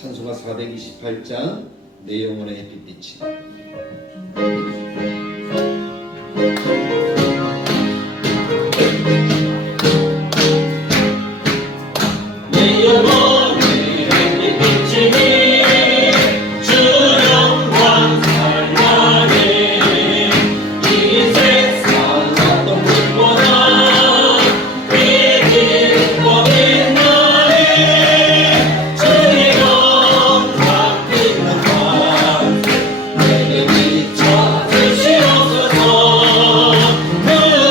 찬송가 428장 내 영혼의 햇빛빛이. 내 영혼의 햇빛빛이 주 영광 찬양해. 이 세상 어떤 빛보다 빛이 보인 나의 주의 영광 빛난 밤 내게 비춰 주시옵소서. 그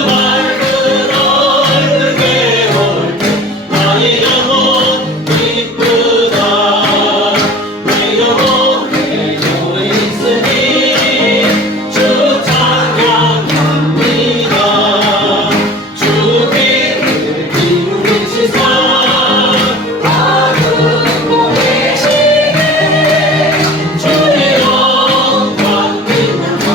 맑은 얼굴 배울 때 나의 영혼 기쁘다. 내 영혼 내 영혼에 있으니 주 찬양합니다. 주 빛을 비우시사 어두운 계시네. 주의 영광 빛난 밤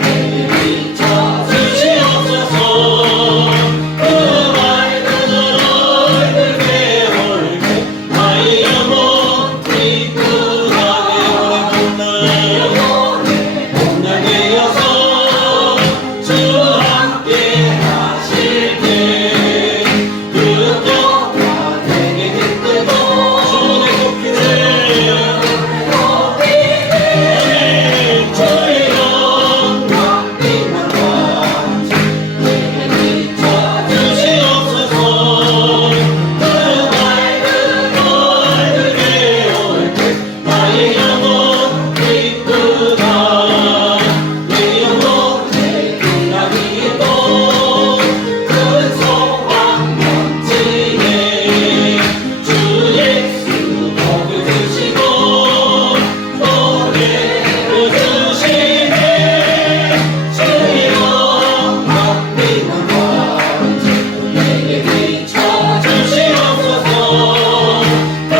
내게 비춰 주시옵소서. 그 맑은 얼굴 배울 때 나의 영혼 기쁘다. 내 영혼에 온전히 되어서 주 함께 하실 때 그 평화 내게 깃들고 주의 꽃피네. 주의 영광 빛난 밤 내게 비춰 주시옵소서. 그 맑은 얼굴 배울 때 나의 영혼 기쁘다. 내 영혼에 빛나기 또 큰 소망 넘치네. 주 예수 복을 주시고 노래를 주시네. 주의 영광 빛난 밤 내게 비춰 주시옵소서. 그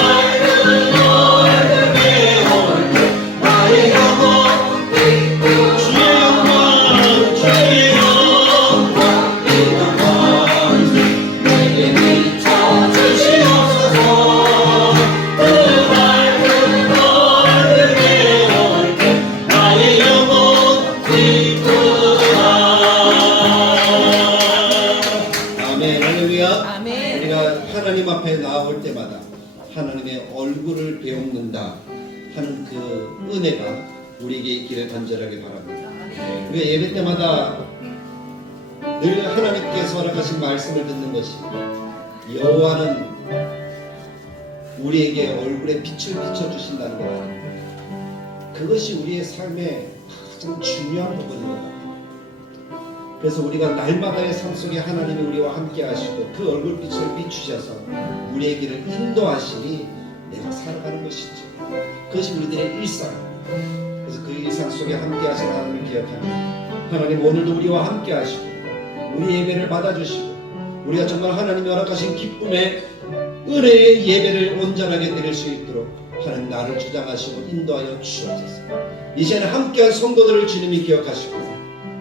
맑은 얼굴 배울 때 나의 영혼 기쁘다. 주의 영광 빛난 밤 내게 비춰 주시옵소서. 그 맑은 얼굴 배울 때 나의 영혼 기쁘다. 아멘. 할렐루야. 아멘. 우리가 하나님 앞에 나아올 때마다 하나님의 얼굴을 배우는다 하는 그 은혜가 우리에게 있기를 간절하게 바랍니다. 우리가 예배 때마다 늘 하나님께서 허락하신 말씀을 듣는 것이 여호와는 우리에게 얼굴에 빛을 비춰주신다는 것 아닙니까? 그것이 우리의 삶의 가장 중요한 부분인 것 같아요. 그래서 우리가 날마다의 삶 속에 하나님이 우리와 함께 하시고 그 얼굴빛을 비추셔서 우리의 길을 인도하시니 내가 살아가는 것이죠. 그것이 우리들의 일상. 그래서 그 일상 속에 함께 하신 하나님을 기억합니다. 하나님 오늘도 우리와 함께 하시고 우리 예배를 받아주시고 우리가 정말 하나님이 허락하신 기쁨의 은혜의 예배를 온전하게 드릴 수 있도록 하나님 나를 주장하시고 인도하여 주옵소서. 이제는 함께한 성도들을 주님이 기억하시고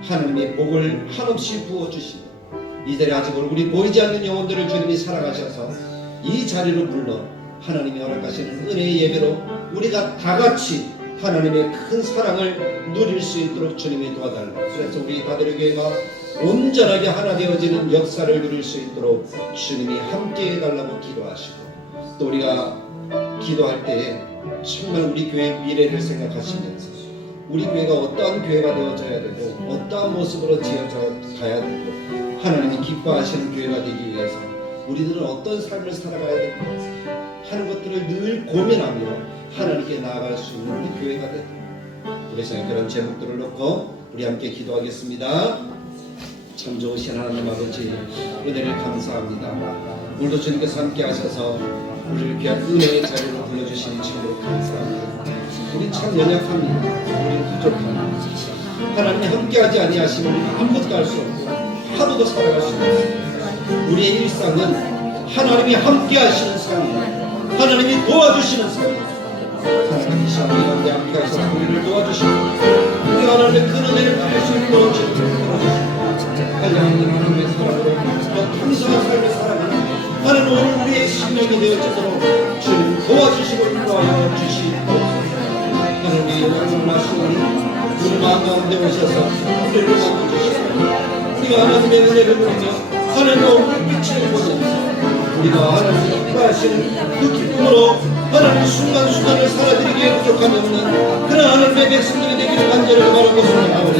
하나님의 복을 한없이 부어주시고 이들의 아직 얼굴이 보이지 않는 영혼들을 주님이 사랑하셔서 이 자리로 불러 하나님이 허락하시는 은혜의 예배로 우리가 다같이 하나님의 큰 사랑을 누릴 수 있도록 주님이 도와달라고. 그래서 우리 가데르 교회가 온전하게 하나 되어지는 역사를 누릴 수 있도록 주님이 함께 해달라고 기도하시고 또 우리가 기도할 때에 정말 우리 교회의 미래를 생각하시면서 우리 교회가 어떠한 교회가 되어져야 되고 어떠한 모습으로 지어져 가야 되고 하나님이 기뻐하시는 교회가 되기 위해서 우리들은 어떤 삶을 살아가야 되고 하는 것들을 늘 고민하며 하나님께 나아갈 수 있는 우리 교회가 되고 우리 생에 그런 제목들을 놓고 우리 함께 기도하겠습니다. 참 좋으신 하나님 아버지 은혜를 감사합니다. 오늘도 주님께서 함께 하셔서 우리를 귀한 은혜의 자리로 불러주시니 참으로 감사합니다. 우리 참 연약합니다. 우리는 부족합니다. 하나님이 함께하지 아니하시면 우리는 아무것도 할 수 없고 하루도 살아갈 수 없습니다. 우리의 일상은 하나님이 함께하시는 삶입니다. 하나님이 도와주시는 삶입니다. 하나님 이 시간 우리 가운데 함께하셔서 우리를 도와주시고 우리 하나님의 큰 은혜를 받을 수 있도록 주님 도와주시고 하나님의 하나님의 사랑으로 더 풍성한 삶을 살아가는 하나님 오늘 우리의 심령이 되어지도록 주님 도와주시고 가운데 오셔서 우리를 만져주시고 우리가 하나님의 은혜를 누리며 하나님의 얼굴 빛을 보면서 우리가 하나님이 기뻐하시는 그 기쁨으로 하나님 순간순간을 살아드리기에 부족함이 없는 그런 하나님의 백성들이 되기를 간절히 바라고 소원하오니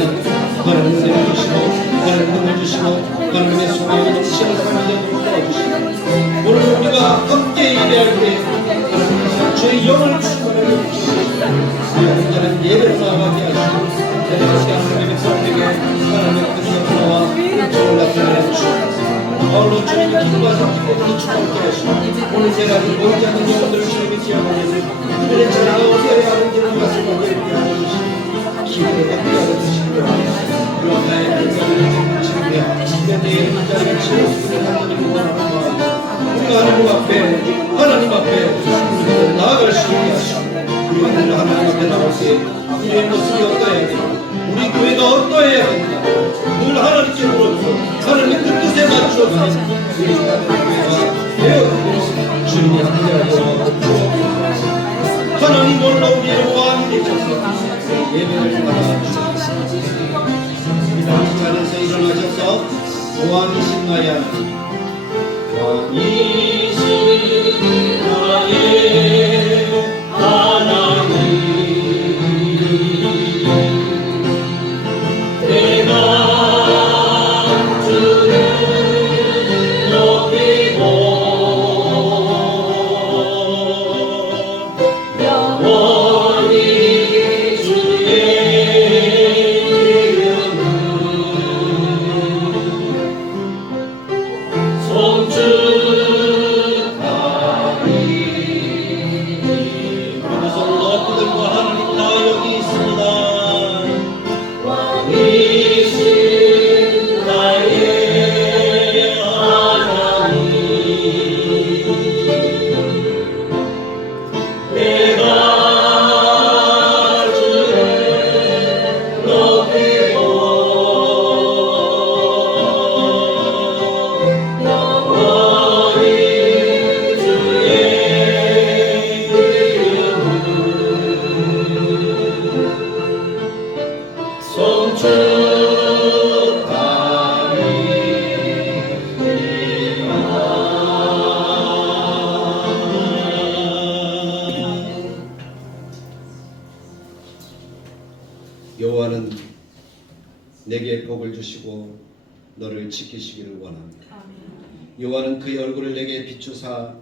하나님 은혜를 주시고 하나님 힘을 주시고 하나님의 소망이 넘치는 삶이 되도록 도와주시고 오늘 우리가 함께 예배할 때 하나님께서 저희 영을 충만하게 주시고 온전한 예배로 나아가게 하시고 다시 하나님의 백성들에게 하나님의 그 영화와 은총을 나타내 주시고 아울러 주님이 기뻐하사 기쁨으로 축복하게 하시고 오늘 제라를 보이지 않는 영혼들을 주님이 기억하면서 그들의 자리가 어디에 하는지를 말씀하게 해주시고 기쁨을 받게 하여 주시기를 그런 나의 불가능을 지키며 내의 불자리를 채우시기를 하나님을 원하는 우리가 하나님 앞에 우리가 나아갈 수 있게 하시고 우리가 늘 하나님 앞에 나올 때 우리의 모습이 어떠해야 되나 우리 교회가 어떠해야 되나 늘 하나님께 물었고 하나님의 그 뜻에 맞춰서 우리 교회가 되어지도록 주님이 함께하여 하나님 홀로 우리의 왕이 되셔서 예배를 받아주시옵소서. 이 자리에서 일어나셔서 왕이신 나의 하나님 왕이신 나의 하나님 여호와는 내게 복을 주시고 너를 지키시기를 원합니다. 여호와는 그의 얼굴을 내게 비추사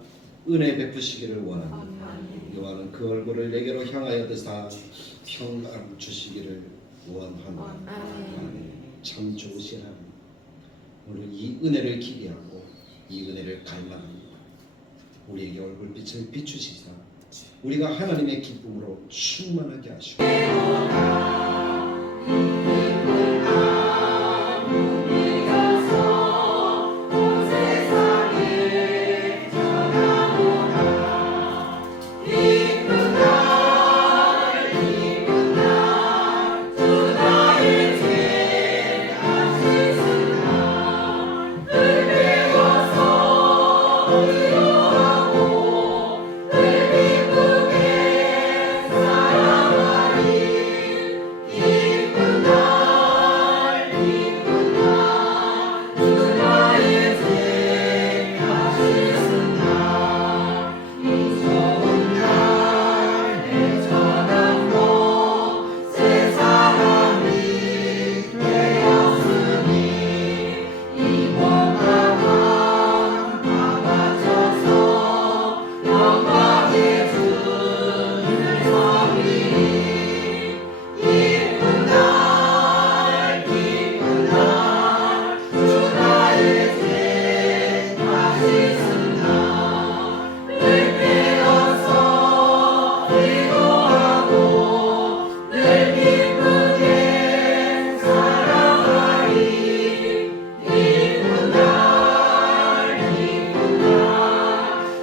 은혜 베푸시기를 원합니다. 여호와는 그 얼굴을 내게로 향하여 드사 평강 주시기를 원합니다. 참 좋으신 하나님, 오늘 이 은혜를 기대하고 이 은혜를 갈망합니다. 우리에게 얼굴빛을 비추시사 우리가 하나님의 기쁨으로 충만하게 하시고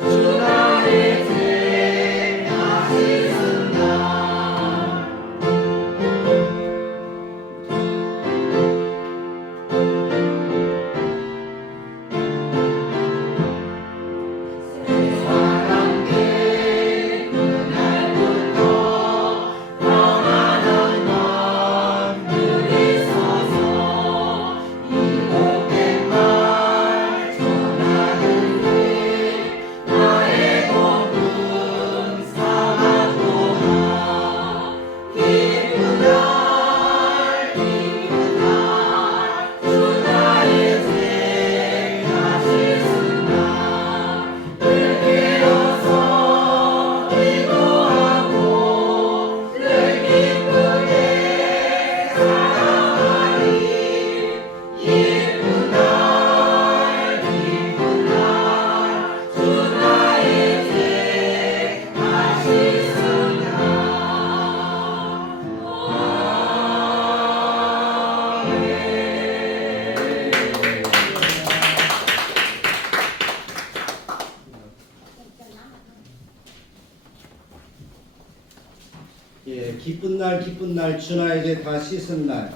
주나의 예, 기쁜 날 주나에게 다 씻은 날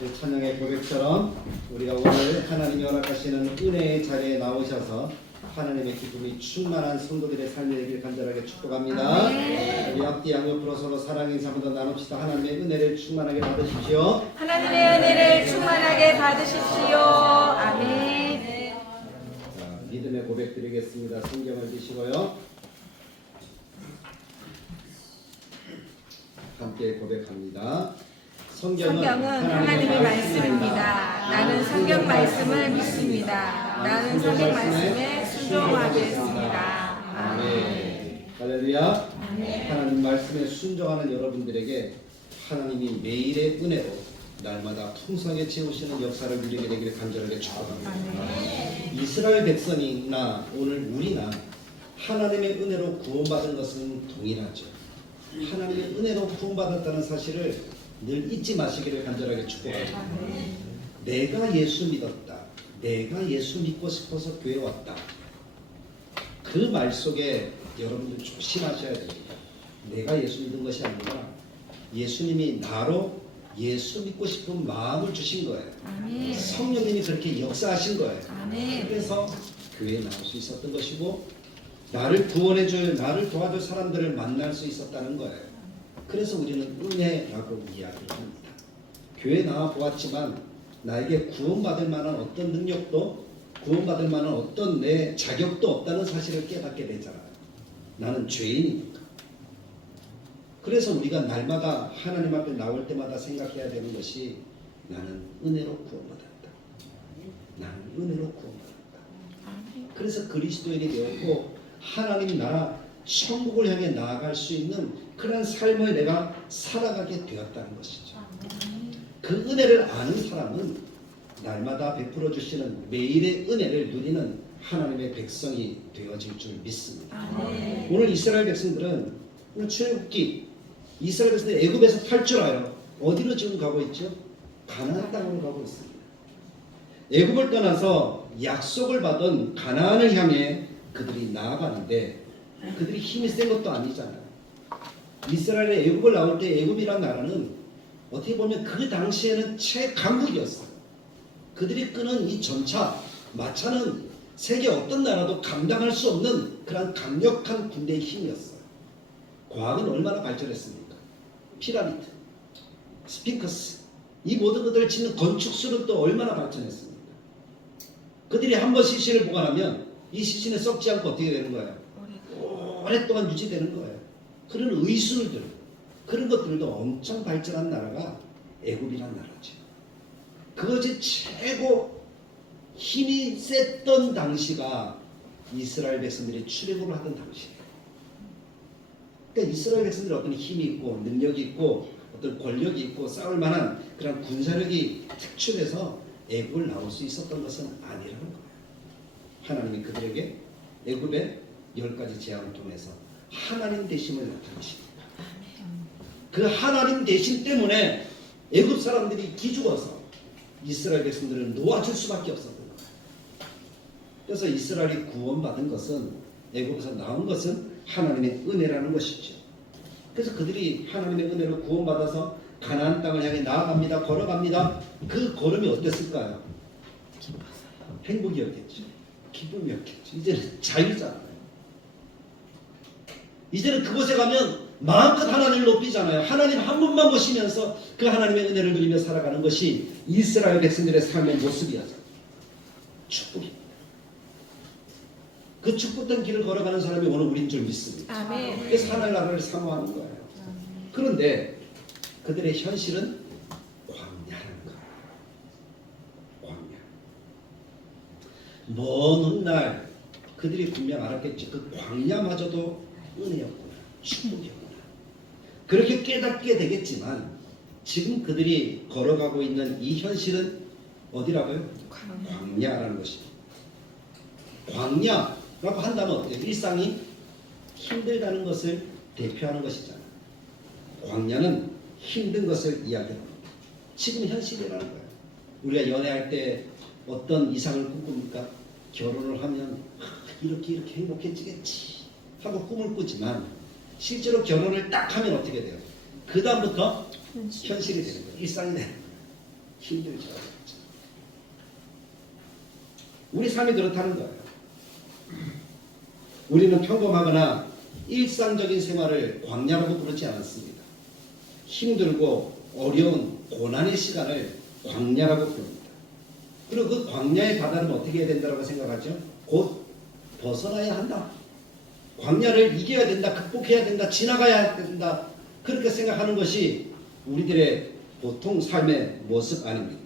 그 찬양의 고백처럼 우리가 오늘 하나님이 허락하시는 은혜의 자리에 나오셔서 하나님의 기쁨이 충만한 성도들의 삶이 되길 간절하게 축복합니다. 우리 앞뒤 양옆으로 서로 사랑의 인사 한번 더 나눕시다. 하나님의 은혜를 충만하게 받으십시오. 하나님의 은혜를 충만하게 받으십시오. 아멘. 자, 믿음의 고백 드리겠습니다. 성경을 드시고요. 함께 고백합니다. 성경은 하나님의 말씀입니다. 나는 성경 말씀을 믿습니다. 나는 성경 말씀에 순종하겠습니다. 아멘. 할렐루야. 하나님 말씀에 순종하는 여러분들에게 하나님이 매일의 은혜로 날마다 풍성하게 채우시는 역사를 누리게 되기를 간절하게 축복합니다. 이스라엘 백성이나 오늘 우리나 하나님의 은혜로 구원받은 것은 동일하죠. 하나님의 은혜로 구원받았다는 사실을 늘 잊지 마시기를 간절하게 축복합니다. 내가 예수 믿었다. 내가 예수 믿고 싶어서 교회 왔다. 그 말 속에 여러분들 조심하셔야 됩니다. 내가 예수 믿은 것이 아니라 예수님이 나로 예수 믿고 싶은 마음을 주신 거예요. 아멘. 성령님이 그렇게 역사하신 거예요. 아멘. 그래서 교회에 나올 수 있었던 것이고 나를 구원해줄, 나를 도와줄 사람들을 만날 수 있었다는 거예요. 그래서 우리는 은혜라고 이야기를 합니다. 교회 나와 보았지만 나에게 구원받을 만한 어떤 능력도 구원받을 만한 어떤 내 자격도 없다는 사실을 깨닫게 되잖아요. 나는 죄인이니까. 그래서 우리가 날마다 하나님 앞에 나올 때마다 생각해야 되는 것이 나는 은혜로 구원받았다. 나는 은혜로 구원받았다. 그래서 그리스도인이 되었고 하나님 나라 천국을 향해 나아갈 수 있는 그런 삶을 내가 살아가게 되었다는 것이죠. 그 은혜를 아는 사람은 날마다 베풀어 주시는 매일의 은혜를 누리는 하나님의 백성이 되어질 줄 믿습니다. 오늘 이스라엘 백성들은 오늘 출애굽기 이스라엘 백성들이 애굽에서 탈출하여 어디로 지금 가고 있죠? 가나안 땅으로 가고 있습니다. 애굽을 떠나서 약속을 받은 가나안을 향해 그들이 나아가는데 그들이 힘이 센 것도 아니잖아요. 이스라엘의 애굽을 나올 때 애굽이란 나라는 어떻게 보면 그 당시에는 최강국이었어요. 그들이 끄는 이 전차, 마차는 세계 어떤 나라도 감당할 수 없는 그런 강력한 군대의 힘이었어요. 과학은 얼마나 발전했습니까? 피라미드, 스핑크스, 이 모든 것들을 짓는 건축술은 또 얼마나 발전했습니까? 그들이 한 번 시신을 보관하면 이 시신은 썩지 않고 어떻게 되는 거예요? 오랫동안 유지되는 거예요. 그런 의술들, 그런 것들도 엄청 발전한 나라가 애굽이란 나라죠. 그것이 최고 힘이 셌던 당시가 이스라엘 백성들이 출애굽을 하던 당시예요. 그러니까 이스라엘 백성들이 어떤 힘이 있고 능력이 있고 어떤 권력이 있고 싸울 만한 그런 군사력이 특출해서 애굽을 나올 수 있었던 것은 아니라는 거예요. 하나님이 그들에게 애굽의 10가지 재앙을 통해서 하나님 되심을 나타내십니다. 그 하나님 되심 때문에 애굽 사람들이 기죽어서 이스라엘 백성들을 놓아줄 수밖에 없었던 거예요. 그래서 이스라엘이 구원받은 것은 애굽에서 나온 것은 하나님의 은혜라는 것이죠. 그래서 그들이 하나님의 은혜로 구원받아서 가나안 땅을 향해 나아갑니다. 걸어갑니다. 그 걸음이 어땠을까요? 행복이었겠죠. 기쁨이었겠죠. 이제는 자유잖아요. 이제는 그곳에 가면 마음껏 하나님을 높이잖아요. 하나님 한 분만 보시면서 그 하나님의 은혜를 누리며 살아가는 것이 이스라엘 백성들의 삶의 모습이었어요. 축복입니다. 그 축복된 길을 걸어가는 사람이 오늘 우리인 줄 믿습니다. 아멘. 그래서 하나님 나라를 사모하는 거예요. 그런데 그들의 현실은 광야라는 거예요. 광야. 먼 훗날 그들이 분명 알았겠죠. 그 광야마저도 은혜였구나. 축복이었구나. 그렇게 깨닫게 되겠지만 지금 그들이 걸어가고 있는 이 현실은 어디라고요? 광야라는 것입니다. 광야라고 한다면 어때요? 일상이 힘들다는 것을 대표하는 것이잖아요. 광야는 힘든 것을 이야기합니다. 지금 현실이라는 거예요. 우리가 연애할 때 어떤 이상을 꿈꿉니까? 결혼을 하면 이렇게 행복해지겠지 하고 꿈을 꾸지만 실제로 결혼을 딱 하면 어떻게 돼요? 그 다음부터 현실이 되는 거예요. 일상이 되는 거예요. 힘들죠. 우리 삶이 그렇다는 거예요. 우리는 평범하거나 일상적인 생활을 광야라고 부르지 않았습니다. 힘들고 어려운 고난의 시간을 광야라고 부릅니다. 그리고 그 광야의 바다는 어떻게 해야 된다고 생각하죠? 곧 벗어나야 한다. 광야를 이겨야 된다. 극복해야 된다. 지나가야 된다. 그렇게 생각하는 것이 우리들의 보통 삶의 모습 아닙니까?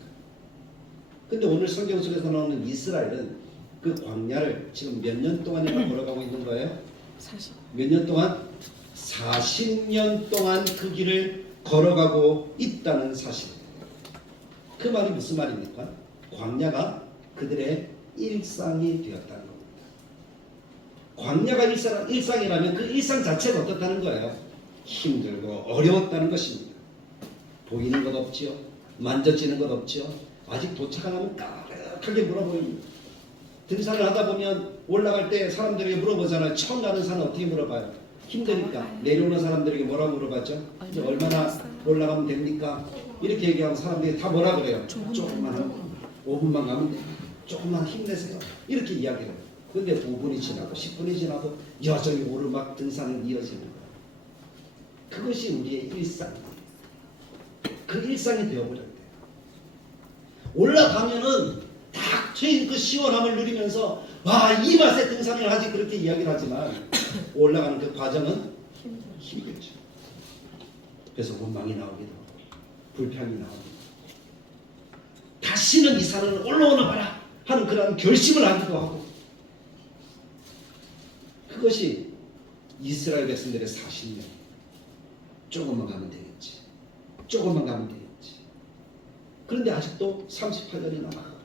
근데 오늘 성경 속에서 나오는 이스라엘은 그 광야를 지금 몇 년 동안이나 걸어가고 있는 거예요? 40. 몇 년 동안? 40년 동안 그 길을 걸어가고 있다는 사실입니다. 그 말이 무슨 말입니까? 광야가 그들의 일상이 되었다는 겁니다. 광야가 일상이라면 그 일상 자체가 어떻다는 거예요? 힘들고 어려웠다는 것입니다. 보이는 것 없지요. 만져지는 것 없지요. 아직 도착 안 하면 까맣게 물어보입니다. 등산을 하다 보면 올라갈 때 사람들에게 물어보잖아요. 처음 가는 산은 어떻게 물어봐요? 힘드니까. 내려오는 사람들에게 뭐라고 물어봤죠? 이제 얼마나 올라가면 됩니까? 이렇게 얘기하면 사람들이 다 뭐라 그래요? 조금만 하면 5분만 가면 돼요. 조금만 힘내세요. 이렇게 이야기해요. 근데 5분이 지나고 10분이 지나도 여전히 오르막 등산은 이어지는 거예요. 그것이 우리의 일상이에요. 그 일상이 되어버렸대요. 올라가면은 딱 트인 그 시원함을 누리면서 와, 이 맛에 등산을 하지 그렇게 이야기를 하지만 올라가는 그 과정은 힘들죠. 그래서 원망이 나오기도 하고 불평이 나오기도 하고 다시는 이 산을 올라오나 봐라 하는 그런 결심을 하기도 하고 그것이 이스라엘 백성들의 40년. 조금만 가면 되겠지. 조금만 가면 되겠지. 그런데 아직도 38년이 남아요.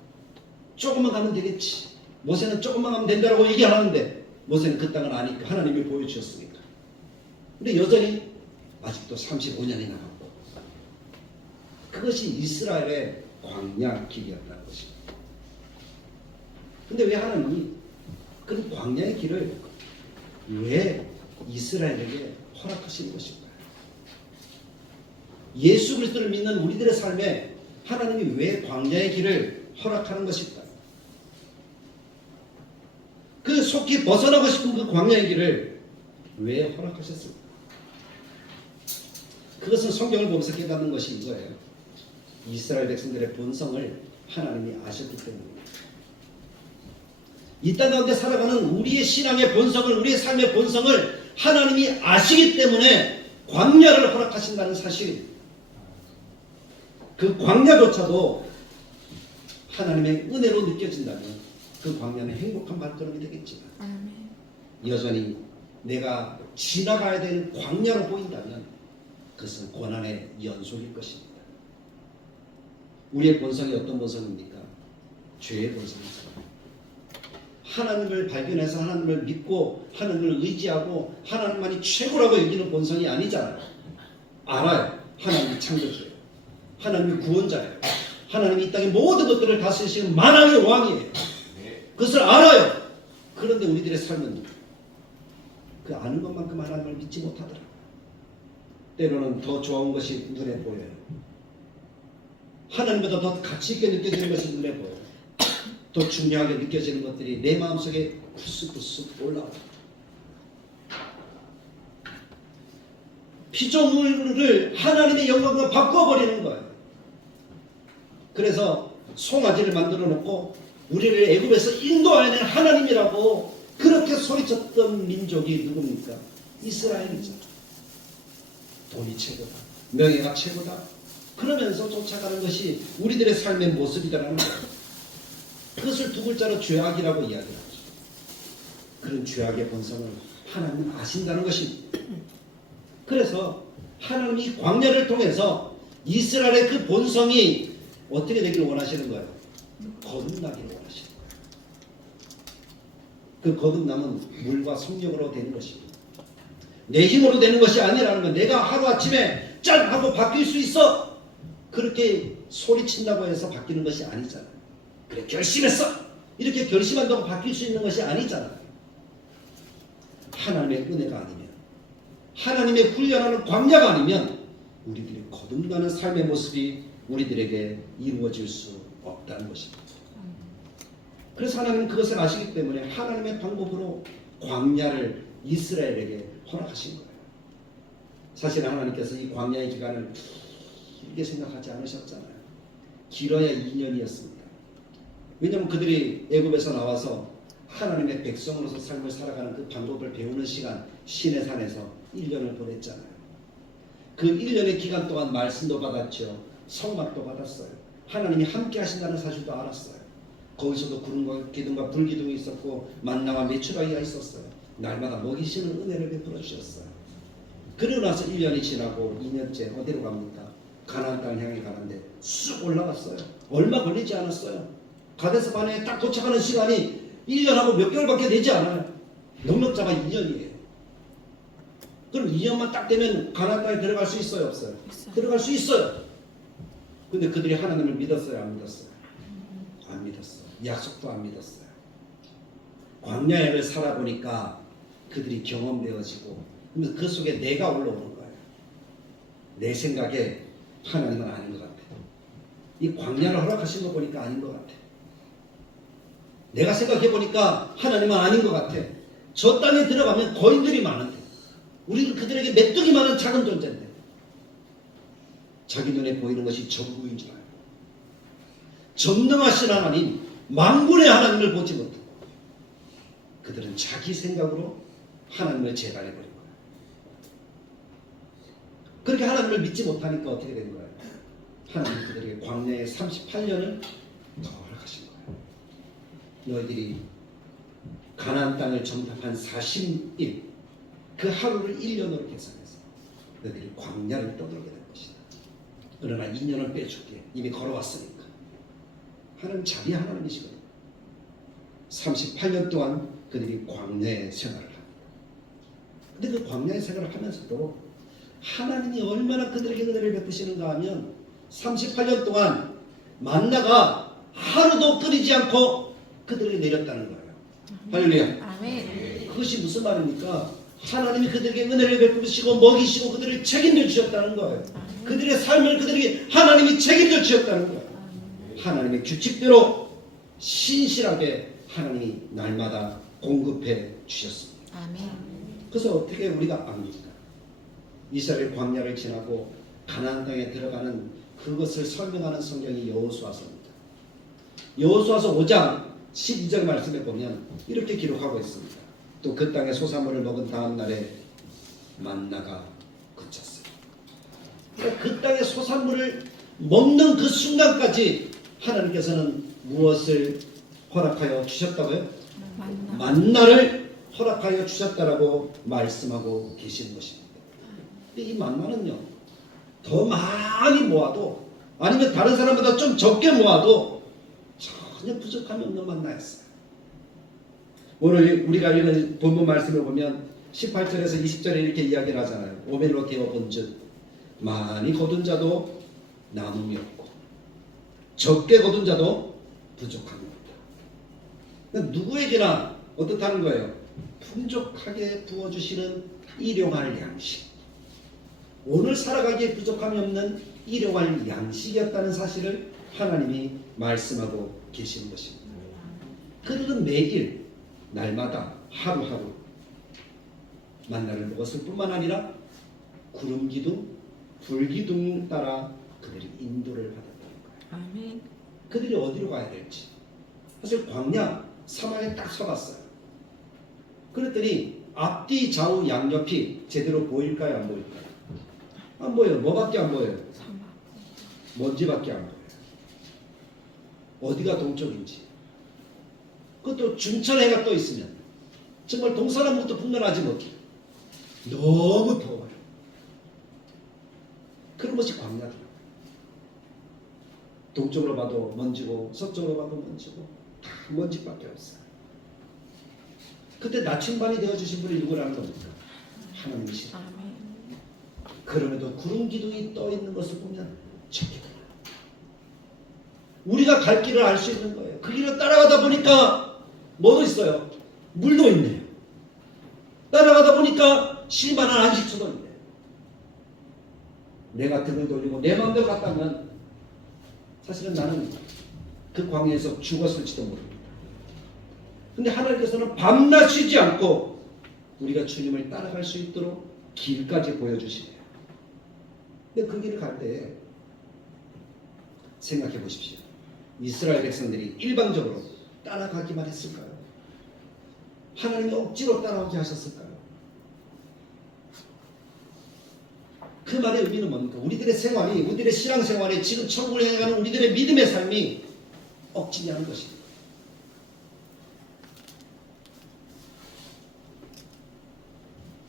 조금만 가면 되겠지. 모세는 조금만 가면 된다고 얘기 안 하는데 모세는 그 땅을 아니까 하나님이 보여주셨으니까. 근데 여전히 아직도 35년이 남았고 그것이 이스라엘의 광야 길이었다는 것입니다. 근데 왜 하나님이 그 광야의 길을 왜 이스라엘에게 허락하시는 것일까요? 예수 그리스도를 믿는 우리들의 삶에 하나님이 왜 광야의 길을 허락하는 것일까요? 그 속히 벗어나고 싶은 그 광야의 길을 왜 허락하셨을까요? 그것은 성경을 보면서 깨닫는 것이 이거예요. 이스라엘 백성들의 본성을 하나님이 아셨기 때문입니다. 이 땅 가운데 살아가는 우리의 신앙의 본성을, 우리의 삶의 본성을 하나님이 아시기 때문에 광야를 허락하신다는 사실입니다. 그 광야조차도 하나님의 은혜로 느껴진다면 그 광야는 행복한 발걸음이 되겠지만 여전히 내가 지나가야 되는 광야로 보인다면 그것은 고난의 연속일 것입니다. 우리의 본성이 어떤 본성입니까? 죄의 본성입니다. 하나님을 발견해서 하나님을 믿고 하나님을 의지하고 하나님만이 최고라고 여기는 본성이 아니잖아요. 알아요. 하나님이 창조주예요. 하나님이 구원자예요. 하나님이 이 땅의 모든 것들을 다스리시는 만왕의 왕이에요. 그것을 알아요. 그런데 우리들의 삶은 그 아는 것만큼 하나님을 믿지 못하더라고요. 때로는 더 좋은 것이 눈에 보여요. 하나님보다 더 가치 있게 느껴지는 것이 눈에 보여요. 더 중요하게 느껴지는 것들이 내 마음속에 부스부스 올라와요. 피조물을 하나님의 영광으로 바꿔버리는 거예요. 그래서 송아지를 만들어 놓고 우리를 애굽에서 인도하는 하나님이라고 그렇게 소리쳤던 민족이 누굽니까? 이스라엘이죠. 돈이 최고다. 명예가 최고다. 그러면서 쫓아가는 것이 우리들의 삶의 모습이라는 거예요. 그것을 두 글자로 죄악이라고 이야기하죠. 그런 죄악의 본성을 하나님은 아신다는 것입니다. 그래서 하나님이 광야를 통해서 이스라엘의 그 본성이 어떻게 되기를 원하시는 거예요? 거듭나기를 원하시는 거예요. 그 거듭남은 물과 성령으로 되는 것입니다. 내 힘으로 되는 것이 아니라는 거예요. 내가 하루아침에 짠! 하고 바뀔 수 있어! 그렇게 소리친다고 해서 바뀌는 것이 아니잖아요. 그래 결심했어! 이렇게 결심한다고 바뀔 수 있는 것이 아니잖아요. 하나님의 은혜가 아니면 하나님의 훈련하는 광야가 아니면 우리들이 거듭나는 삶의 모습이 우리들에게 이루어질 수 없다는 것입니다. 그래서 하나님은 그것을 아시기 때문에 하나님의 방법으로 광야를 이스라엘에게 허락하신 거예요. 사실 하나님께서 이 광야의 기간을 길게 생각하지 않으셨잖아요. 길어야 2년이었습니다. 왜냐하면 그들이 애굽에서 나와서 하나님의 백성으로서 삶을 살아가는 그 방법을 배우는 시간, 시내 산에서 1년을 보냈잖아요. 그 1년의 기간 동안 말씀도 받았죠. 성막도 받았어요. 하나님이 함께 하신다는 사실도 알았어요. 거기서도 구름과 기둥과 불기둥이 있었고 만나와 메추라기가 있었어요. 날마다 먹이시는 은혜를 베풀어 주셨어요. 그러고 나서 1년이 지나고 2년째 어디로 갑니까? 가나안 땅을 향해 가는데 쑥 올라갔어요. 얼마 걸리지 않았어요. 가데스 바네에 딱 도착하는 시간이 1년하고 몇 개월밖에 되지 않아요. 넉넉 잡아 2년이에요. 그럼 2년만 딱 되면 가나안 땅에 들어갈 수 있어요, 없어요? 들어갈 수 있어요. 근데 그들이 하나님을 믿었어요, 안 믿었어요? 안 믿었어요. 약속도 안 믿었어요. 광야를 살아보니까 그들이 경험되어지고 그 속에 내가 올라오는 거예요. 내 생각에 하나님은 아닌 것 같아요. 이 광야를 허락하신 거 보니까 아닌 것 같아요. 내가 생각해 보니까 하나님은 아닌 것 같아. 저 땅에 들어가면 거인들이 많은데 우리는 그들에게 메뚜기만한 작은 존재인데 자기 눈에 보이는 것이 전부인 줄 알고 전능하신 하나님, 만군의 하나님을 보지 못하고 그들은 자기 생각으로 하나님을 재단해버린 거예요. 그렇게 하나님을 믿지 못하니까 어떻게 된 거예요? 하나님 그들에게 광야의 38년을 더 허락하신 거예요. 너희들이 가나안 땅을 정탐한 40일 그 하루를 1년으로 계산해서 너희들이 광야를 떠돌게 될 것이다. 그러나 2년을 빼줄게. 이미 걸어왔으니까. 하나님 자비 하나님이시거든요. 38년 동안 그들이 광야의 생활을 합니다. 근데 그 광야의 생활을 하면서도 하나님이 얼마나 그들에게 은혜를 베푸시는가 하면 38년 동안 만나가 하루도 끊이지 않고 그들에게 내렸다는 거예요. 할렐루야. 아멘. 그것이 무슨 말입니까? 하나님이 그들에게 은혜를 베푸시고 먹이시고 그들을 책임져 주셨다는 거예요. 그들의 삶을 그들에게 하나님이 책임져 주셨다는 거예요. 하나님의 규칙대로 신실하게 하나님이 날마다 공급해 주셨습니다. 아멘. 그래서 어떻게 우리가 압니까? 이스라엘 광야를 지나고 가나안 땅에 들어가는 그것을 설명하는 성경이 여호수아서입니다. 여호수아서 5장 12절 말씀에 보면 이렇게 기록하고 있습니다. 또 그 땅의 소산물을 먹은 다음 날에 만나가 그쳤어요. 그러니까 그 땅의 소산물을 먹는 그 순간까지 하나님께서는 무엇을 허락하여 주셨다고요? 만나를 허락하여 주셨다라고 말씀하고 계시는 것입니다. 이 만나는요, 더 많이 모아도 아니면 다른 사람보다 좀 적게 모아도 전혀 부족함이 없는 만나였어요. 오늘 우리가 읽은 본문 말씀을 보면 18절에서 20절에 이렇게 이야기를 하잖아요. 오멜로 되어 본즉 많이 거둔 자도 남음이 없고 적게 거둔 자도 부족한 것이다. 그러니까 누구에게나 어떻다는 거예요? 풍족하게 부어주시는 일용할 양식, 오늘 살아가기에 부족함이 없는 일용할 양식이었다는 사실을 하나님이 말씀하고 계시는 것입니다. 그들은 매일 날마다 하루하루 만나를 먹었을 뿐만 아니라 구름기둥, 불기둥 따라 그들이 인도를 받았다는 거예요. 아멘. 그들이 어디로 가야 될지. 사실 광야 사막에 딱 서봤어요. 그랬더니 앞뒤 좌우 양옆이 제대로 보일까요, 안 보일까요? 안 보여요. 뭐밖에 안 보여요? 먼지밖에 안 보여요. 어디가 동쪽인지. 그것도 중천해가 떠 있으면 정말 동서남북도 분별하지 못해요. 너무 더워요. 그런 것이 광야더라고요. 동쪽으로 봐도 먼지고 서쪽으로 봐도 먼지고 다 먼지밖에 없어요. 그때 나침반이 되어주신 분이 누구라는 겁니까? 하나님이시라. 그럼에도 구름 기둥이 떠 있는 것을 보면 좋겠다. 우리가 갈 길을 알 수 있는 거예요. 그 길을 따라가다 보니까 뭐도 있어요? 물도 있네요. 따라가다 보니까 쉴만한 안식처도 있네요. 내가 등을 돌리고 내 마음대로 갔다면 사실은 나는 그 광야에서 죽었을지도 모릅니다. 근데 하나님께서는 밤낮 쉬지 않고 우리가 주님을 따라갈 수 있도록 길까지 보여주시네요. 근데 그 길을 갈 때 생각해 보십시오. 이스라엘 백성들이 일방적으로 따라가기만 했을까요? 하나님이 억지로 따라오게 하셨을까요? 그 말의 의미는 뭡니까? 우리들의 생활이, 우리들의 신앙생활이 지금 천국을 향해 가는 우리들의 믿음의 삶이 억지냐는 것입니다.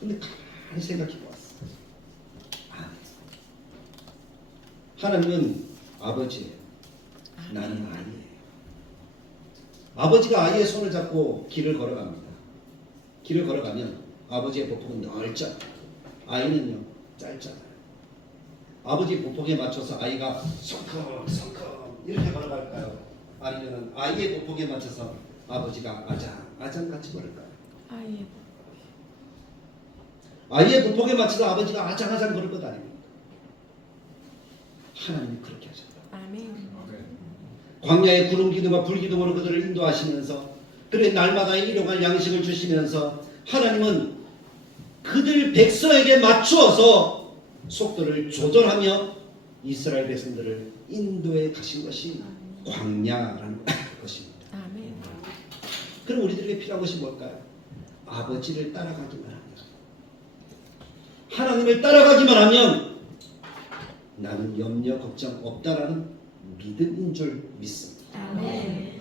근데 가만히 생각해 보았어요. 하나님은 아버지예요. 나는 아이예요. 아버지가 아이의 손을 잡고 길을 걸어갑니다. 길을 걸어가면 아버지의 보폭은 넓잖아요. 아이는요 짧잖아요. 아버지 보폭에 맞춰서 아이가 성큼성큼 이렇게 걸어갈까요? 아니면 아이의 보폭에 맞춰서 아버지가 아장아장같이 걸을까요? 아이의 보폭에 맞춰서 아버지가 아장아장 걸을 것 아닙니까? 하나님이 그렇게 하셨다. 아멘. 광야의 구름 기둥과 불 기둥으로 그들을 인도하시면서 그들의 날마다 일용할 양식을 주시면서 하나님은 그들 백성에게 맞추어서 속도를 조절하며 이스라엘 백성들을 인도해 가신 것이 광야라는 것입니다. 아멘. 그럼 우리들에게 필요한 것이 뭘까요? 아버지를 따라가기만 합니다. 하나님을 따라가기만 하면 나는 염려 걱정 없다라는 믿음인 줄 믿습니다. 아멘.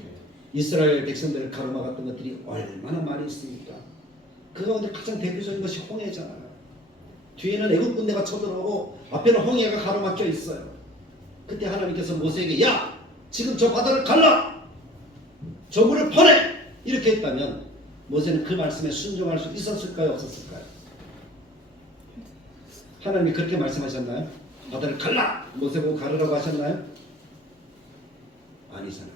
이스라엘 백성들을 가로막았던 것들이 얼마나 많이 있습니까? 그 가운데 가장 대표적인 것이 홍해잖아요. 뒤에는 애국 군대가 쳐들어오고 앞에는 홍해가 가로막혀 있어요. 그때 하나님께서 모세에게 야! 지금 저 바다를 갈라! 저 물을 퍼내! 이렇게 했다면 모세는 그 말씀에 순종할 수 있었을까요? 없었을까요? 하나님이 그렇게 말씀하셨나요? 바다를 갈라! 모세 보고 가르라고 하셨나요? 아니잖아요.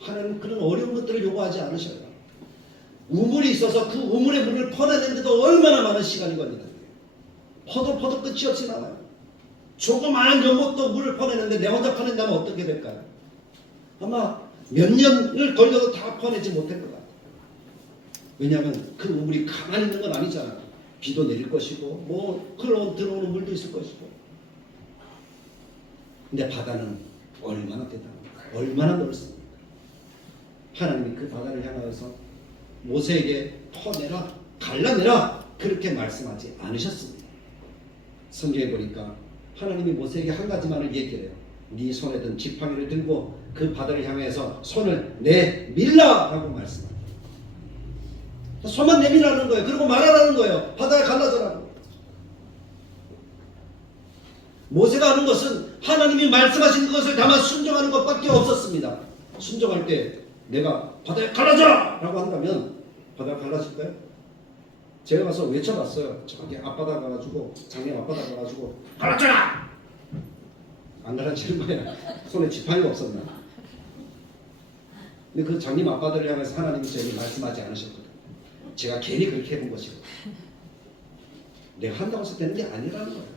하나님은 그런 어려운 것들을 요구하지 않으셔요. 우물이 있어서 그 우물의 물을 퍼내는데도 얼마나 많은 시간이 걸리는데요. 퍼도 끝이 없이 나와요. 조그마한 연못도 물을 퍼내는데 내 혼자 퍼낸다면 어떻게 될까요? 아마 몇 년을 걸려도 다 퍼내지 못할 것 같아요. 왜냐하면 그 우물이 가만히 있는 건 아니잖아요. 비도 내릴 것이고 뭐 들어오는 물도 있을 것이고. 근데 바다는 얼마나 대단합니까? 얼마나 넓습니까? 하나님이 그 바다를 향하여서 모세에게 퍼내라, 갈라내라 그렇게 말씀하지 않으셨습니다. 성경에 보니까 하나님이 모세에게 한 가지만을 얘기해요. 네 손에 든 지팡이를 들고 그 바다를 향해서 손을 내밀라라고 말씀합니다. 손만 내밀라는 거예요. 그리고 말하라는 거예요. 바다에 갈라져라고. 모세가 하는 것은 하나님이 말씀하신 그것을 다만 순종하는 것밖에 없었습니다. 순종할 때 내가 바다에 갈라져라! 라고 한다면 바다가 갈라질까요? 제가 가서 외쳐봤어요. 저기 앞바다 가가지고 장님 앞바다 가가지고 갈라져라! 안 갈라지는 거야. 손에 지팡이가 없었나? 근데 그 장님 앞바다를 향해서 하나님이 저에게 말씀하지 않으셨거든요. 제가 괜히 그렇게 해본 것이고 내가 한다고 해서 되는 게 아니라는 거예요.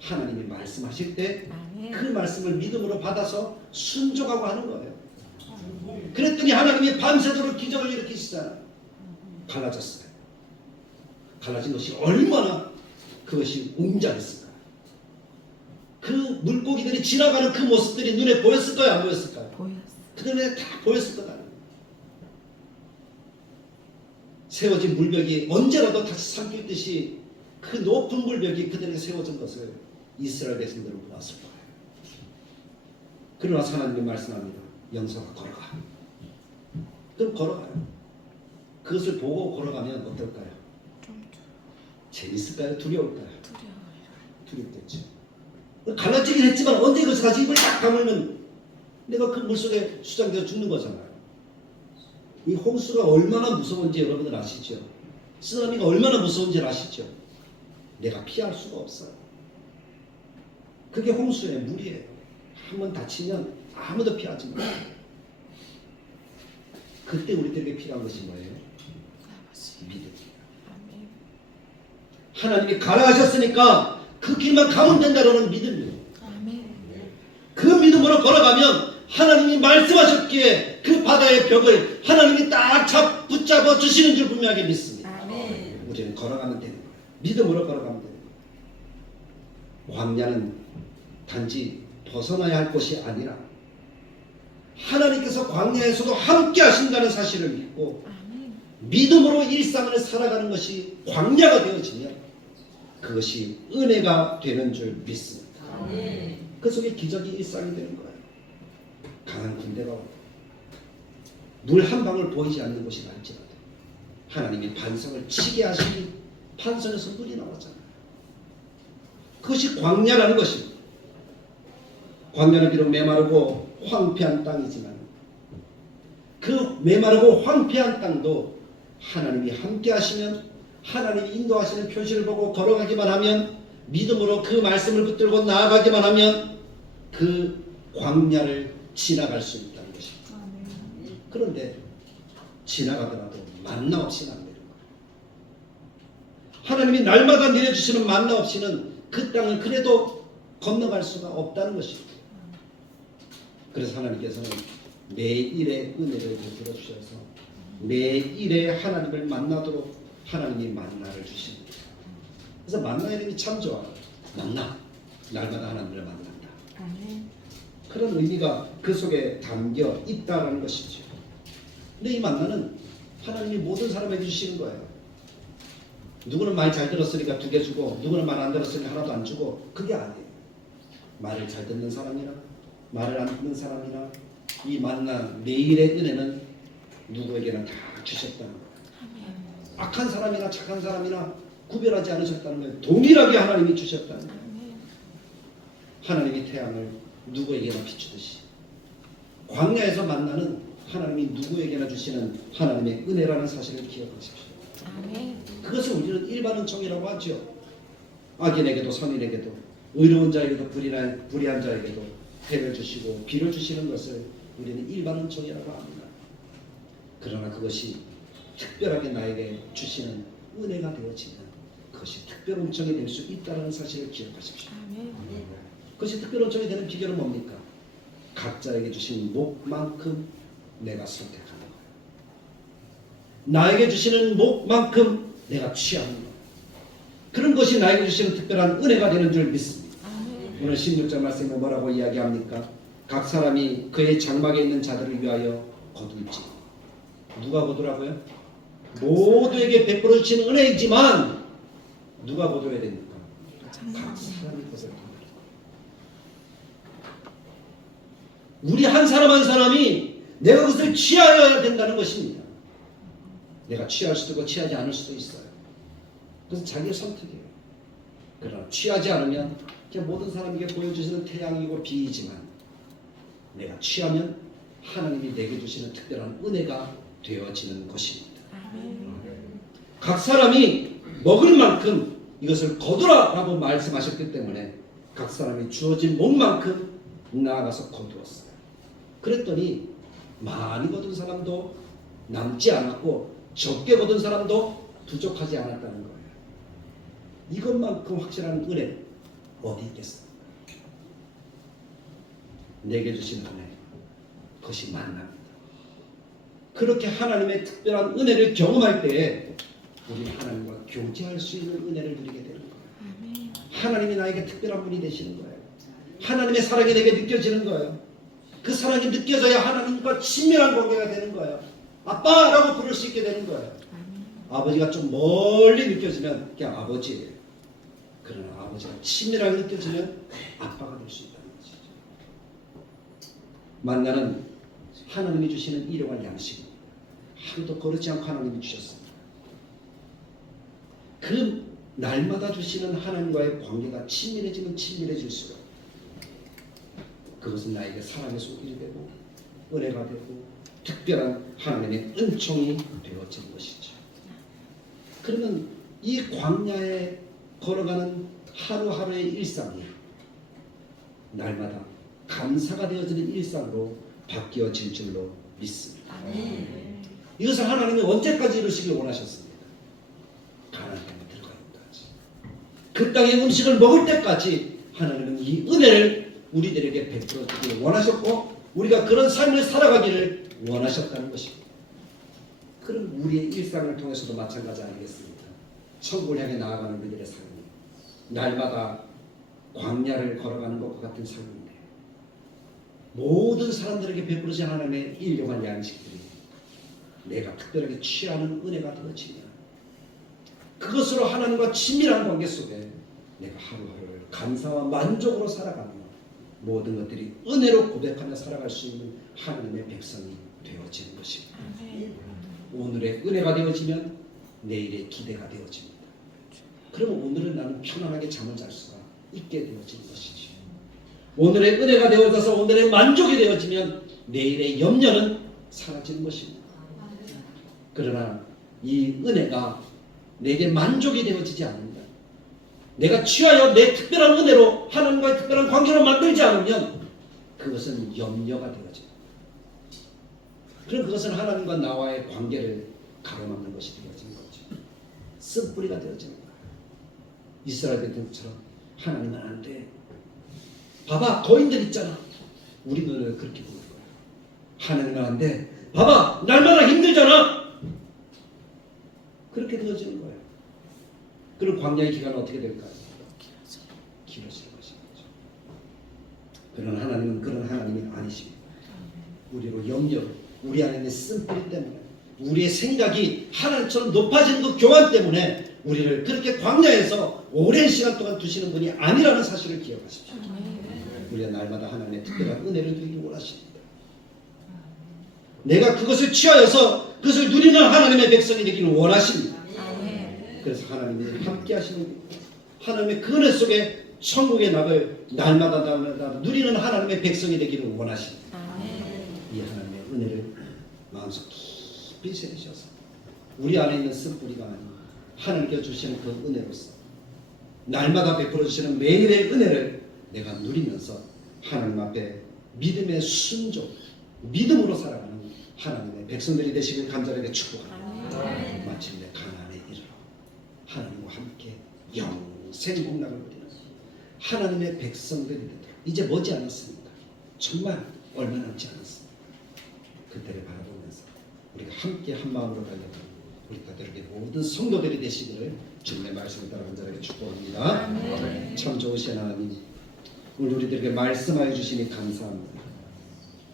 하나님이 말씀하실 때 그 말씀을 믿음으로 받아서 순종하고 하는 거예요. 그랬더니 하나님이 밤새도록 기적을 일으키시잖아요. 갈라졌어요. 갈라진 것이 얼마나 그것이 웅장했을까요? 그 물고기들이 지나가는 그 모습들이 눈에 보였을까요? 안 보였을까요? 보였어. 그 눈에 다 보였을 것 아니에요. 세워진 물벽이 언제라도 다시 삼킬 그 높은 물벽이 그들에게 세워진 것을 이스라엘 백성들은 보았을 거예요. 그러나 하나님이 말씀합니다. 영서가 걸어가. 그럼 걸어가요. 그것을 보고 걸어가면 어떨까요? 재밌을까요? 두려울까요? 두렵겠죠. 갈라지긴 했지만 언제 그것을 다시 입을 딱 다물면 내가 그 물속에 수장되어 죽는 거잖아요. 이 홍수가 얼마나 무서운지 여러분들 아시죠? 쓰나미가 얼마나 무서운지 아시죠? 내가 피할 수가 없어요. 그게 홍수의 물이에요. 한번 다치면 아무도 피하지 못해요. 그때 우리들에게 필요한 것이 뭐예요? 믿음이에요. 하나님이 가라 하셨으니까 그 길만 가면 된다는 믿음이에요. 아멘. 그 믿음으로 걸어가면 하나님이 말씀하셨기에 그 바다의 벽을 하나님이 딱 붙잡아 주시는 줄 분명하게 믿습니다. 아멘. 우리는 걸어가면 되는 거예요. 믿음으로 걸어가면 되는 거예요. 광야는 단지 벗어나야 할 곳이 아니라 하나님께서 광야에서도 함께 하신다는 사실을 믿고 아멘. 믿음으로 일상을 살아가는 것이 광야가 되어지면 그것이 은혜가 되는 줄 믿습니다. 그 속에 기적이 일상이 되는 거예요. 강한 군대가 오고 물 한 방울 보이지 않는 곳이 날지라도 하나님이 반성을 치게 하시니 반성에서 물이 나왔잖아요. 그것이 광야라는 것입니다. 광야는 비록 메마르고 황폐한 땅이지만 그 메마르고 황폐한 땅도 하나님이 함께 하시면 하나님이 인도하시는 표시를 보고 걸어가기만 하면 믿음으로 그 말씀을 붙들고 나아가기만 하면 그 광야를 지나갈 수 있다는 것입니다. 그런데 지나가더라도 만나 없이는 안 되는 거예요. 하나님이 날마다 내려주시는 만나 없이는 그 땅을 그래도 건너갈 수가 없다는 것입니다. 그래서 하나님께서는 매일의 은혜를 베풀어 주셔서 매일의 하나님을 만나도록 하나님이 만나를 주십니다. 그래서 만나 이름이 참 좋아요. 만나. 날마다 하나님을 만난다. 아멘. 그런 의미가 그 속에 담겨 있다라는 것이죠. 근데 이 만나는 하나님이 모든 사람에게 주시는 거예요. 누구는 말 잘 들었으니까 2개 주고 누구는 말 안 들었으니까 하나도 안 주고 그게 아니에요. 말을 잘 듣는 사람이나 말을 안 듣는 사람이나 이 만나 매일의 은혜는 누구에게나 다 주셨다는 거예요. 악한 사람이나 착한 사람이나 구별하지 않으셨다는 거예요. 동일하게 하나님이 주셨다는 거예요. 하나님이 태양을 누구에게나 비추듯이 광야에서 만나는 하나님이 누구에게나 주시는 하나님의 은혜라는 사실을 기억하십시오. 아멘. 그것을 우리는 일반 은총이라고 하죠. 악인에게도 선인에게도 의로운 자에게도 불의한 자에게도 해를 주시고 비를 주시는 것을 우리는 일반 은총이라고 합니다. 그러나 그것이 특별하게 나에게 주시는 은혜가 되어지면 그것이 특별 은총이 될 수 있다는 사실을 기억하십시오. 아멘. 그것이 특별 은총이 되는 비결은 뭡니까? 각자에게 주신 목만큼 내가 선택하는 거예요. 나에게 주시는 목만큼 내가 취하는 거예요. 그런 것이 나에게 주시는 특별한 은혜가 되는 줄 믿습니다. 아멘. 오늘 16절 말씀에 뭐라고 이야기합니까? 각 사람이 그의 장막에 있는 자들을 위하여 거둘지. 누가 거두라고요? 모두에게 베풀어 주시는 은혜이지만 누가 거둬야 됩니까? 각 사람이 그것을 거둬야 됩니다. 우리 한 사람 한 사람이 내가 그것을 취하여야 된다는 것입니다. 내가 취할 수도 있고 취하지 않을 수도 있어요. 그래서 자기의 선택이에요. 그러나 취하지 않으면 그냥 모든 사람에게 보여주시는 태양이고 비이지만 내가 취하면 하나님이 내게 주시는 특별한 은혜가 되어지는 것입니다. 각 사람이 먹을 만큼 이것을 거두라라고 말씀하셨기 때문에 각 사람이 주어진 몸만큼 나아가서 거두었어요. 그랬더니 많이 거둔 사람도 남지 않았고 적게 거둔 사람도 부족하지 않았다는 거예요. 이것만큼 확실한 은혜 어디 있겠습니까? 내게 주신 은혜 그것이 만납니다. 그렇게 하나님의 특별한 은혜를 경험할 때에 우리 하나님과 교제할 수 있는 은혜를 누리게 되는 거예요. 하나님이 나에게 특별한 분이 되시는 거예요. 하나님의 사랑이 내게 느껴지는 거예요. 그 사랑이 느껴져야 하나님과 친밀한 관계가 되는 거예요. 아빠라고 부를 수 있게 되는 거예요. 아버지가 좀 멀리 느껴지면 그냥 아버지예요. 그러나 아버지가 친밀하게 느껴지면 아빠가 될 수 있다는 것이죠. 만나는 하나님이 주시는 일용할 양식입니다. 하루도 거르지 않고 하나님이 주셨습니다. 그 날마다 주시는 하나님과의 관계가 친밀해지면 친밀해질수록 그것은 나에게 사랑의 소길이 되고 은혜가 되고 특별한 하나님의 은총이 되어지는 것이죠. 그러면 이 광야에 걸어가는 하루하루의 일상이 날마다 감사가 되어지는 일상으로 바뀌어질 줄로 믿습니다. 이것을 하나님이 언제까지 이루시길 원하셨습니까? 가나안 땅에 들어갈 때까지. 그 땅의 음식을 먹을 때까지 하나님은 이 은혜를 우리들에게 베풀어 주기를 원하셨고 우리가 그런 삶을 살아가기를 원하셨다는 것입니다. 그럼 우리의 일상을 통해서도 마찬가지 아니겠습니까? 천국을 향해 나아가는 우리들의 삶이 날마다 광야를 걸어가는 것과 같은 삶인데 모든 사람들에게 베풀어진 하나님의 일용할 양식들이 내가 특별하게 취하는 은혜가 되어지면 그것으로 하나님과 친밀한 관계 속에 내가 하루하루를 감사와 만족으로 살아가며 모든 것들이 은혜로 고백하며 살아갈 수 있는 하나님의 백성이 되어지는 것입니다. 오늘의 은혜가 되어지면 내일의 기대가 되어집니다. 그러면 오늘은 나는 편안하게 잠을 잘 수가 있게 되어지는 것이지. 오늘의 은혜가 되어져서 오늘의 만족이 되어지면 내일의 염려는 사라지는 것입니다. 그러나 이 은혜가 내게 만족이 되어지지 않는다. 내가 취하여 내 특별한 은혜로 하나님과의 특별한 관계로 만들지 않으면 그것은 염려가 되어집니다. 그럼 그것은 하나님과 나와의 관계를 가로막는 것이 되어지는 거죠. 쓴뿌리가 되어지는 거예요. 이스라엘 백성처럼 하나님은 안 돼. 봐봐 거인들 있잖아. 우리 눈을 그렇게 보는 거예요. 하나님은 안 돼. 봐봐 날마다 힘들잖아. 그렇게 되어지는 거예요. 그럼 광야의 기간은 어떻게 될까요? 길어질 것입니다. 그런 하나님은 그런 하나님이 아니십니다. 우리로 염려로 우리 안에 있는 쓴뿌리 때문에 우리의 생각이 하나님처럼 높아진 그 교환 때문에 우리를 그렇게 광야에서 오랜 시간 동안 두시는 분이 아니라는 사실을 기억하십시오. 우리가 날마다 하나님의 특별한 은혜를 누리기 원하십니다. 내가 그것을 취하여서 그것을 누리는 하나님의 백성이 되기를 원하십니다. 그래서 하나님이 함께 하시는 하나님의 그 은혜 속에 천국의 낙을 날마다 누리는 하나님의 백성이 되기를 원하십니다. 이 하나님의 은혜를 마음속 깊이 새기셔서 우리 안에 있는 쓴뿌리가 아닌 하나님께 주시는 그 은혜로서 날마다 베풀어 주시는 매일의 은혜를 내가 누리면서 하나님 앞에 믿음의 순종, 믿음으로 살아가는 하나님의 백성들이 되시길 간절하게 축복합니다. 마침내 가나안에 이르러 하나님과 함께 영생 복락을 누리는 하나님의 백성들이 되도록 이제 머지 않았습니다. 정말 얼마 남지 않았습니다. 그때를 바라보면서 우리가 함께 한 마음으로 달려가는 우리 가족의 모든 성도들이 되시기를 주님의 말씀을 따라 간절하게 축복합니다. 참 좋으신 하나님, 오늘 우리들에게 말씀하여 주시니 감사합니다.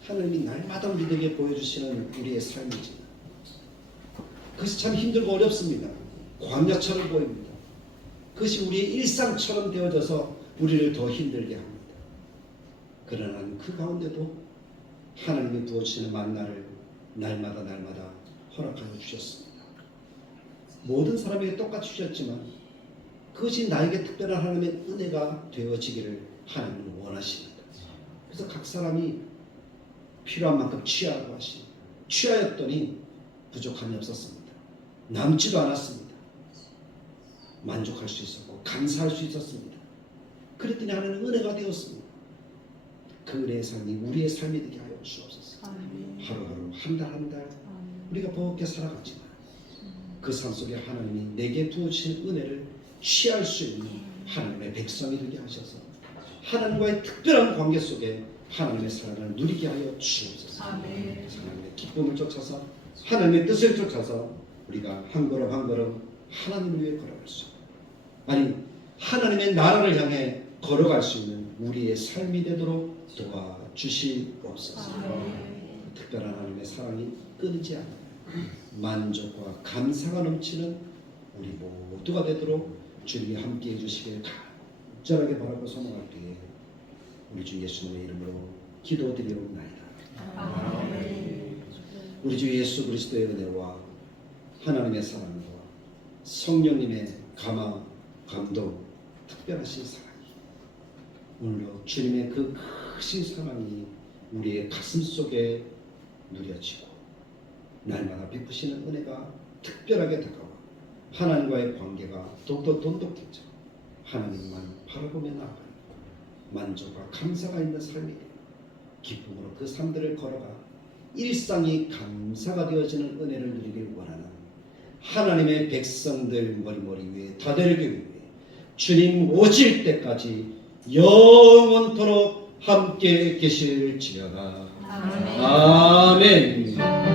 하나님이 날마다 우리들에게 보여주시는 우리의 삶이지만 그것이 참 힘들고 어렵습니다. 광야처럼 보입니다. 그것이 우리의 일상처럼 되어져서 우리를 더 힘들게 합니다. 그러나 그 가운데도 하나님이 부어주시는 만나를 날마다 허락하여 주셨습니다. 모든 사람에게 똑같이 주셨지만 그것이 나에게 특별한 하나님의 은혜가 되어지기를 하나님은 원하십니다. 그래서 각 사람이 필요한 만큼 취하라고 하시니 취하였더니 부족함이 없었습니다. 남지도 않았습니다. 만족할 수 있었고 감사할 수 있었습니다. 그랬더니 하나님은 은혜가 되었습니다. 그 은혜의 삶이 우리의 삶이 되게 하여 주옵소서. 하루하루 한 달 한 달 우리가 버겁게 살아가지만 그 삶 속에 하나님이 내게 부어주신 은혜를 취할 수 있는 하나님의 백성이 되게 하셔서 하나님과의 특별한 관계 속에 하나님의 사랑을 누리게 하여 주옵소서. 하나님의 기쁨을 쫓아서 하나님의 뜻을 쫓아서 우리가 한 걸음 한 걸음 하나님을 위해 걸어갈 수 있는 아니 하나님의 나라를 향해 걸어갈 수 있는 우리의 삶이 되도록 도와주시옵소서. 특별한 하나님의 사랑이 끊이지 않아요. 만족과 감사가 넘치는 우리 모두가 되도록 주님이 함께해 주시길 간절하게 바라고 소망할 때에 우리 주 예수님의 이름으로 기도드리옵나이다. 우리 주 예수 그리스도의 은혜와 하나님의 사랑과 성령님의 감동 특별하신 사랑이 오늘도 주님의 그 크신 사랑이 우리의 가슴 속에 누려지고 날마다 베푸시는 은혜가 특별하게 다가와 하나님과의 관계가 더욱더 돈독해져 하나님만 바라보며 나아가는 만족과 감사가 있는 삶이 되어 기쁨으로 그 삶들을 걸어가 일상이 감사가 되어지는 은혜를 누리길 원하는 하나님의 백성들 머리머리 위에 다대를 위해 주님 오실 때까지 영원토록 함께 계실지어다. 아멘.